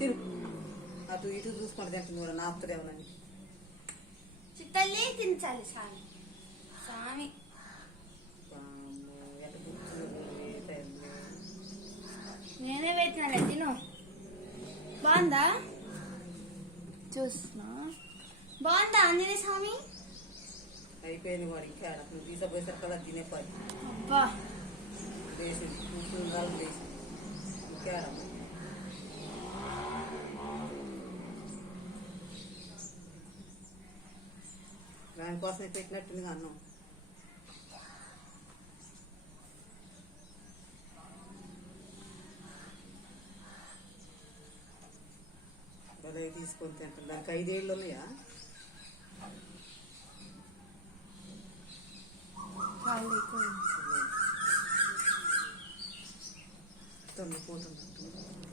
తిను అటు ఇటు చూసుకుంటే తింటుంది కూడా నాపుతుందేమోనని. చిత్తల్లి తినచాలి స్వామి స్వామి. నేనే పెట్టినా తిను. బాగుందా చూస్తున్నా? బాగుందా ఆంజనేయ స్వామి? అయిపోయింది వాడు ఇంకా నువ్వు తీసుకుపోయేసరికి కదా తినే పని. అబ్బా వేసింది కూర్చుని వేసింది ఇంకా దానికోసమే పెట్టినట్టుంది అన్నం. భలే తీసుకొని తింటాను. దానికి 5 ఏళ్ళు ఉన్నాయా? తొందరపోతున్నట్టు